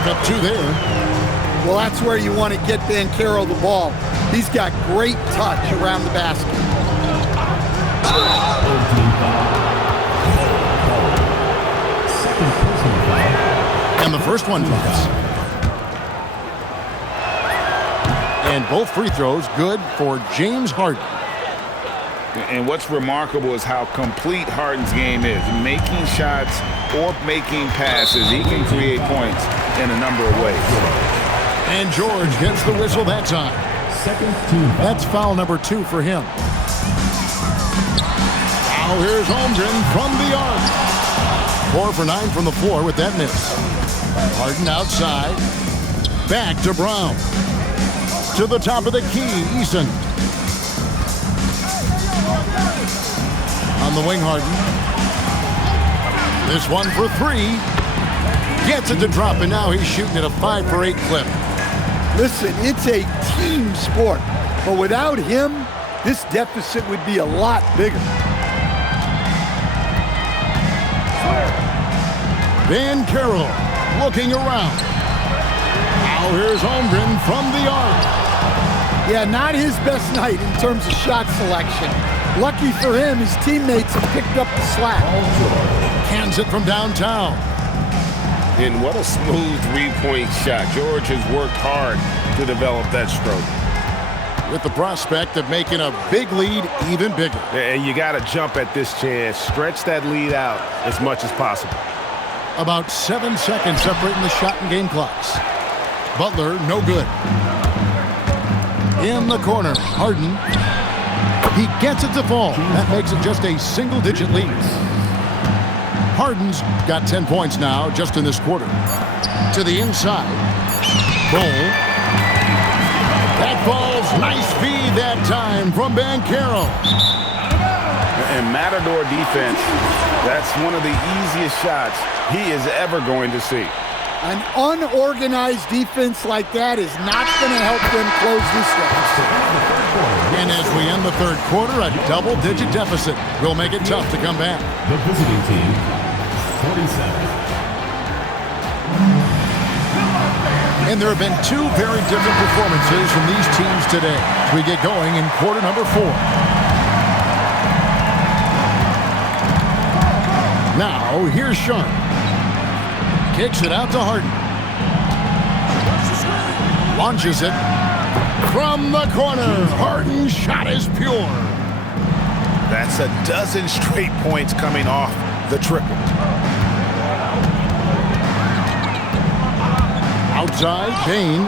Walk-up two there. Well, that's where you want to get Banchero the ball. He's got great touch around the basket. And the first one drops. And both free throws good for James Harden. And what's remarkable is how complete Harden's game is. Making shots or making passes, he can create points in a number of ways. And George gets the whistle that time. That's foul number 2 for him. Now here's Holmgren from the arc. 4 for 9 from the floor with that miss. Harden outside. Back to Brown. To the top of the key, Eason. On the wing, Harden. This one for 3. Gets it to drop, and now he's shooting at a 5 for 8 clip. Listen, it's a team sport, but without him, this deficit would be a lot bigger. Banchero looking around. Now here's Holmgren from the arc. Yeah, not his best night in terms of shot selection. Lucky for him, his teammates have picked up the slack. Cans it from downtown. And what a smooth three-point shot. George has worked hard to develop that stroke. With the prospect of making a big lead even bigger. And you got to jump at this chance. Stretch that lead out as much as possible. About 7 seconds separating the shot and game clocks. Butler, no good. In the corner, Harden. He gets it to fall. That makes it just a single-digit lead. Harden's got 10 points now just in this quarter. To the inside. Bull. That falls. Nice feed that time from Banchero. And Matador defense, that's one of the easiest shots he is ever going to see. An unorganized defense like that is not going to help them close this deficit. And as we end the third quarter, a double-digit deficit will make it tough to come back. The visiting team, 47. And there have been 2 very different performances from these teams today. We get going in quarter number 4. Now, here's Sharp. Kicks it out to Harden. Launches it from the corner. Harden's shot is pure. That's a dozen straight points coming off the triple. Outside, Payne.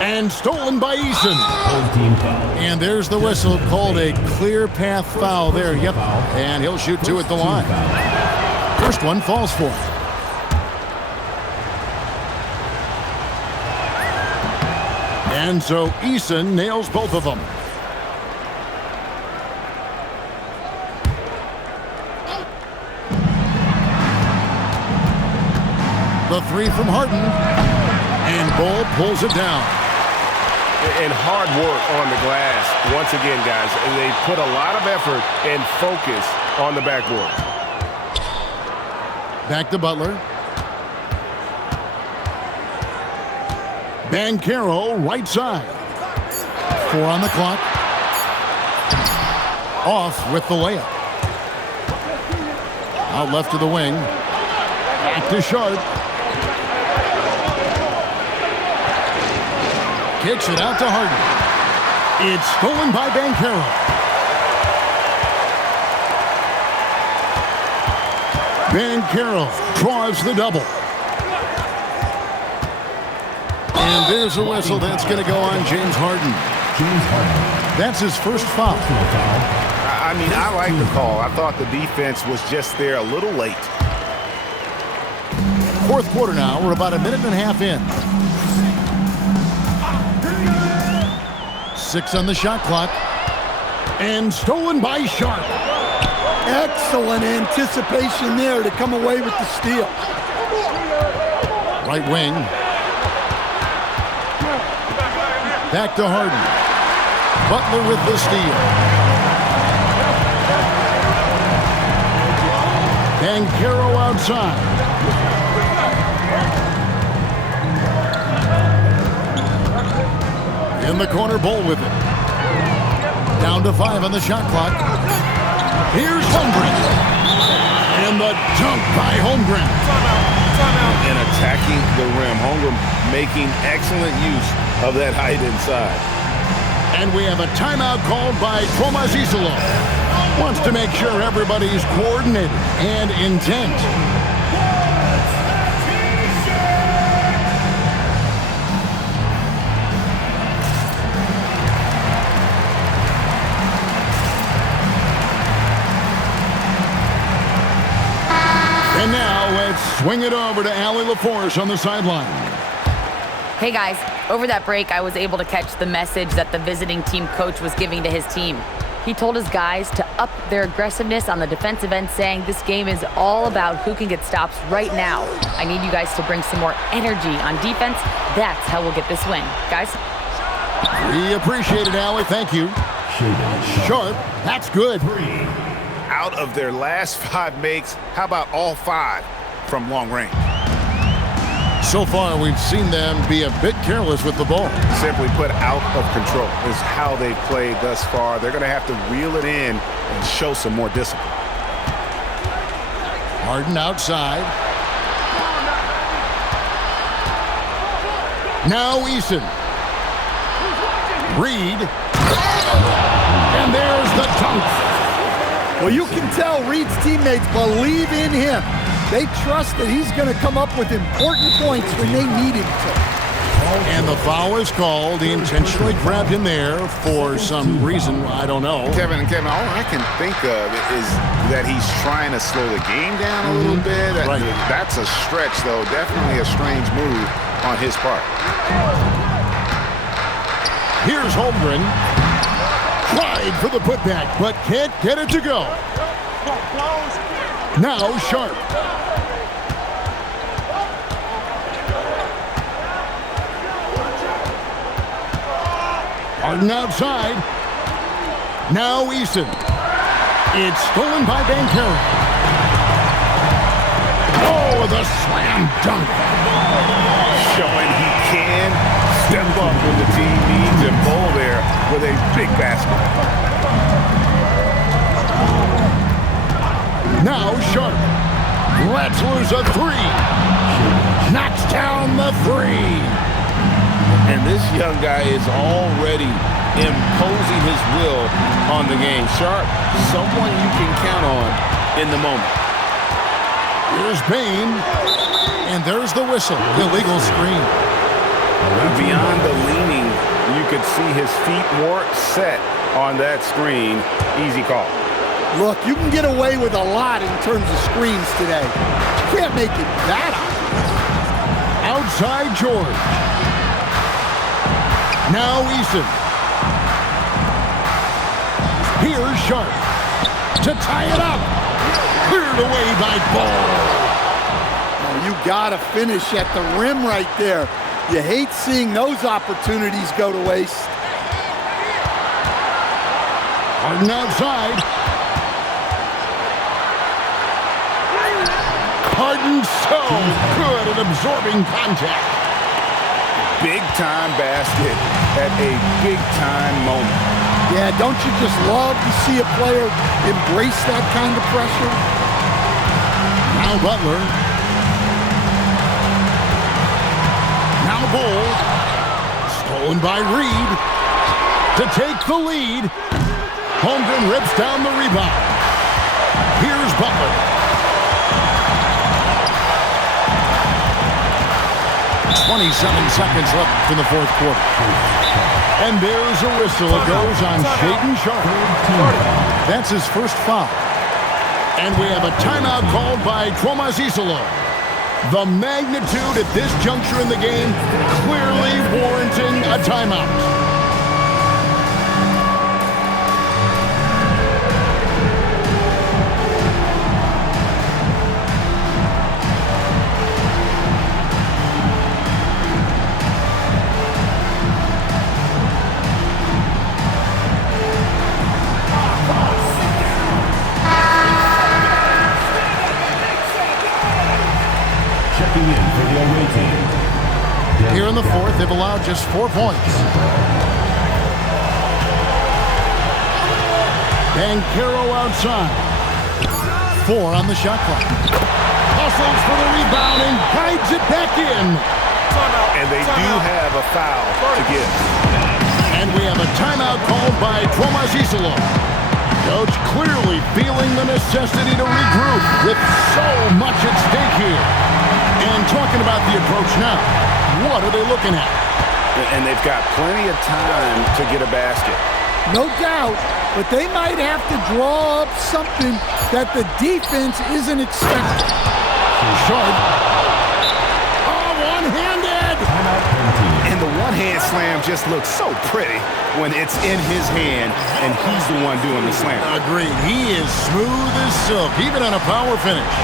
And stolen by Eason. And there's the whistle, called a clear path foul there. Yep. And he'll shoot 2 at the line. First one falls for him. And so Eason nails both of them. The 3 from Harden. And Bull pulls it down. And hard work on the glass. Once again, guys, they put a lot of effort and focus on the backboard. Back to Butler. Banchero, right side. 4 on the clock. Off with the layup. Out left to the wing. Back to Sharp. Kicks it out to Harden. It's stolen by Banchero. Banchero draws the double. And there's a whistle that's going to go on James Harden. That's his first foul. I mean, I like the call. I thought the defense was just there a little late. Fourth quarter now. We're about a minute and a half in. 6 on the shot clock. And stolen by Sharp. Excellent anticipation there to come away with the steal. Right wing. Back to Harden. Butler with the steal. Banchero outside. In the corner, Bull with it. Down to 5 on the shot clock. Here's Holmgren. And the dunk by Holmgren. And attacking the rim. Holmgren making excellent use of that height inside. And we have a timeout called by Tomas Isolo. Wants to make sure everybody's coordinated and intent. And now let's swing it over to Allie LaForce on the sideline. Hey guys, over that break, I was able to catch the message that the visiting team coach was giving to his team. He told his guys to up their aggressiveness on the defensive end, saying this game is all about who can get stops right now. I need you guys to bring some more energy on defense. That's how we'll get this win. Guys? We appreciate it, Allie. Thank you. Sharp, that's good. Out of their last 5 makes, how about all 5 from long range? So far, we've seen them be a bit careless with the ball. Simply put, out of control is how they've played thus far. They're going to have to reel it in and show some more discipline. Harden outside. Now Eason. Reed. And there's the dunk. Well, you can tell Reed's teammates believe in him. They trust that he's going to come up with important points when they need him to. And the foul is called. He intentionally grabbed him there for some reason. I don't know. Kevin, all I can think of is that he's trying to slow the game down a little bit. Right. That's a stretch, though. Definitely a strange move on his part. Here's Holmgren. Tried for the putback, but can't get it to go. Now Sharp. Harden outside. Now Eason. It's stolen by Banchero. Oh, the slam dunk. Showing he can step up when the team needs him. Bull there with a big basket. Now Sharp. Lets loose a 3. Knocks down the 3. And this young guy is already imposing his will on the game. Sharp, someone you can count on in the moment. Here's Bane. And there's the whistle. Illegal screen. Beyond the leaning, you could see his feet more set on that screen. Easy call. Look, you can get away with a lot in terms of screens today. You can't make it that obvious. Outside George. Now Eason. Here's Sharp. To tie it up. Cleared away by Ball. Oh, you gotta finish at the rim right there. You hate seeing those opportunities go to waste. Harden outside. Harden so good at absorbing contact. Big-time basket at a big-time moment. Yeah, don't you just love to see a player embrace that kind of pressure? Now Butler. Now Bull. Stolen by Reed. To take the lead. Holmgren rips down the rebound. Here's Butler. 27 seconds left in the fourth quarter. And there's a whistle. It goes on Shaedon Sharp. That's his first foul. And we have a timeout called by Tomas Isolo. The magnitude at this juncture in the game clearly warranting a timeout. Here in the fourth, they've allowed just 4 points. Banchero outside. 4 on the shot clock. Hustles for the rebound and guides it back in. And they do have a foul to give. And we have a timeout called by Tomas Isolo. Coach clearly feeling the necessity to regroup with so much at stake here. And talking about the approach now, what are they looking at? And they've got plenty of time to get a basket. No doubt, but they might have to draw up something that the defense isn't expecting. Sharp. Oh, one-handed! And the one-hand slam just looks so pretty when it's in his hand and he's the one doing the slam. Agreed. He is smooth as silk, even on a power finish.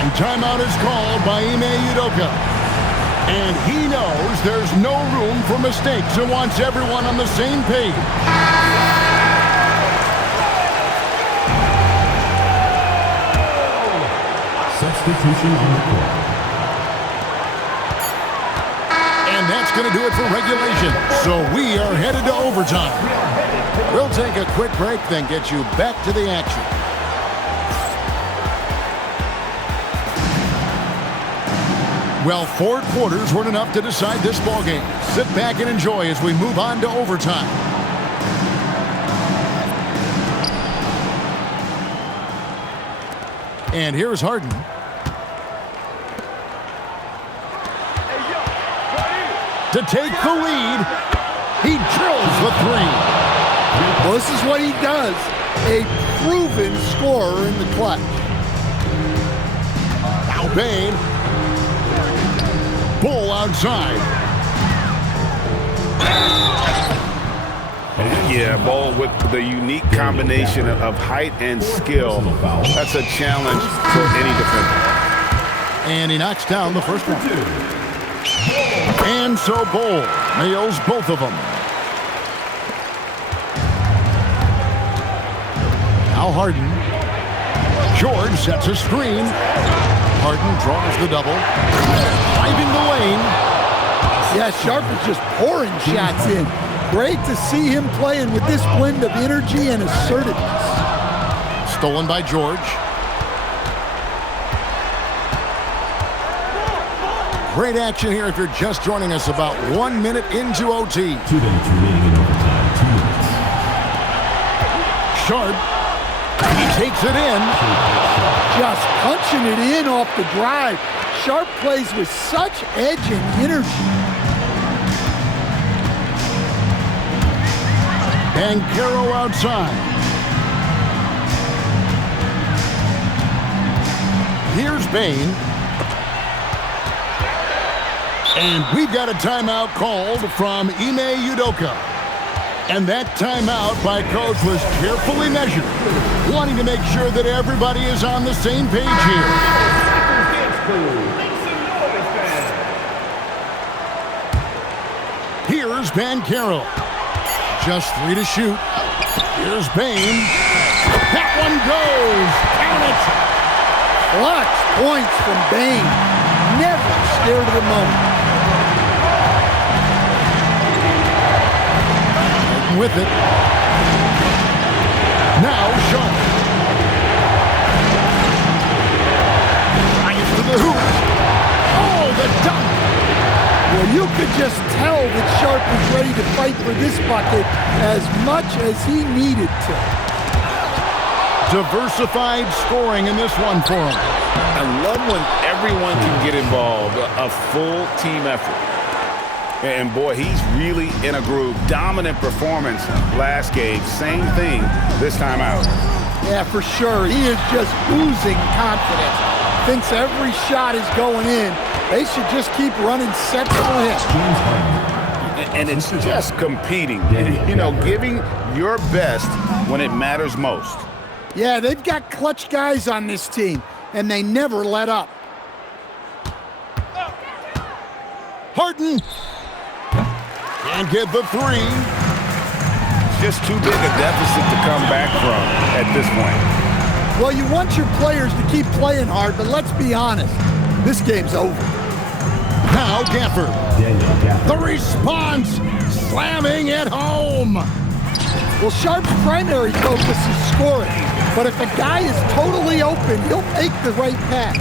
And timeout is called by Ime Udoka. And he knows there's no room for mistakes and wants everyone on the same page. Substitution on the court. And that's going to do it for regulation. So we are headed to overtime. We'll take a quick break, then get you back to the action. Well, 4 quarters weren't enough to decide this ballgame. Sit back and enjoy as we move on to overtime. And here's Harden. To take the lead, he drills the 3. Well, this is what he does. A proven scorer in the clutch. Now Bane. Bull outside. Yeah, Bull with the unique combination of height and skill. That's a challenge for any defender. And he knocks down the first one. And so Bull nails both of them. Now Harden. George sets a screen. Harden draws the double. Driving the lane. Yeah, Sharp is just pouring shots in. Great to see him playing with this blend of energy and assertiveness. Stolen by George. Great action here if you're just joining us about 1 minute into OT. 2 minutes remaining in overtime. 2 minutes. Sharp. He takes it in. Just punching it in off the drive. Sharp plays with such edge and energy. Banchero outside. Here's Bane. And we've got a timeout called from Ime Udoka. And that timeout by coach was carefully measured, wanting to make sure that everybody is on the same page here. Here's Banchero. Just 3 to shoot. Here's Bane. That one goes. Count it. Clutch points from Bane. Never scared of the moment. With it. Now Sharp. Drives to the hoop. Oh, the dunk. Well, you could just tell that Sharp was ready to fight for this bucket as much as he needed to. Diversified scoring in this one for him. I love when everyone can get involved, a full team effort. And boy, he's really in a groove. Dominant performance last game. Same thing this time out. Yeah, for sure. He is just oozing confidence. Thinks every shot is going in. They should just keep running sets for him. And it's just competing. You know, giving your best when it matters most. Yeah, they've got clutch guys on this team, and they never let up. Harden. Can't get the 3. Just too big a deficit to come back from at this point. Well, you want your players to keep playing hard, but let's be honest. This game's over. Now Gafford. The response, slamming it home. Well, Sharp's primary focus is scoring, but if a guy is totally open, he'll make the right pass.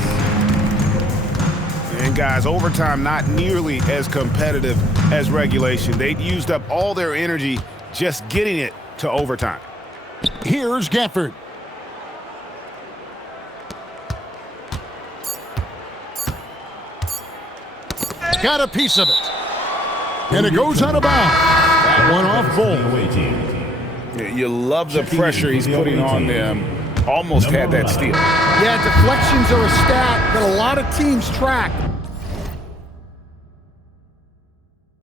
And guys, overtime not nearly as competitive as regulation. They'd used up all their energy just getting it to overtime. Here's Gafford. Got a piece of it. And it goes out of bounds. That one off goal. You love the pressure he's putting on them. Almost had that steal. Yeah, deflections are a stat that a lot of teams track.